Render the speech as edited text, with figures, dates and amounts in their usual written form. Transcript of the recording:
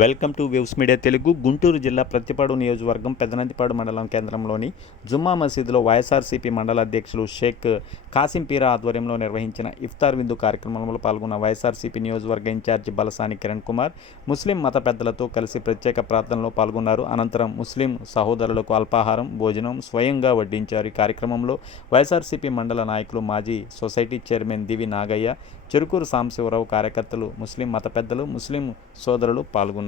Welcome to waves media Telugu. Guntur జిల్లా ప్రత్తిపాడు నియోజకవర్గం పెదనందిపాడు మండలం కేంద్రంలోని జుమ్మా మసీదులో వైఎస్ఆర్సీపీ మండల అధ్యక్షులు షేక్ కాసిం పీరా ఆధ్వర్యంలో నిర్వహించిన ఇఫ్తార్ విందు కార్యక్రమంలో పాల్గొన్న వైఎస్ఆర్సీపీ నియోజకవర్గ ఇన్ఛార్జి బలసాని కిరణ్ కుమార్ ముస్లిం మత పెద్దలతో కలిసి ప్రత్యేక ప్రార్థనలో పాల్గొన్నారు. అనంతరం ముస్లిం సహోదరులకు అల్పాహారం, భోజనం స్వయంగా వడ్డించారు. ఈ కార్యక్రమంలో వైఎస్ఆర్సీపీ మండల నాయకులు, మాజీ సొసైటీ చైర్మన్ దివి నాగయ్య, చెరుకూరు సాంబశివరావు, కార్యకర్తలు, ముస్లిం మత పెద్దలు, ముస్లిం సోదరులు పాల్గొన్నారు.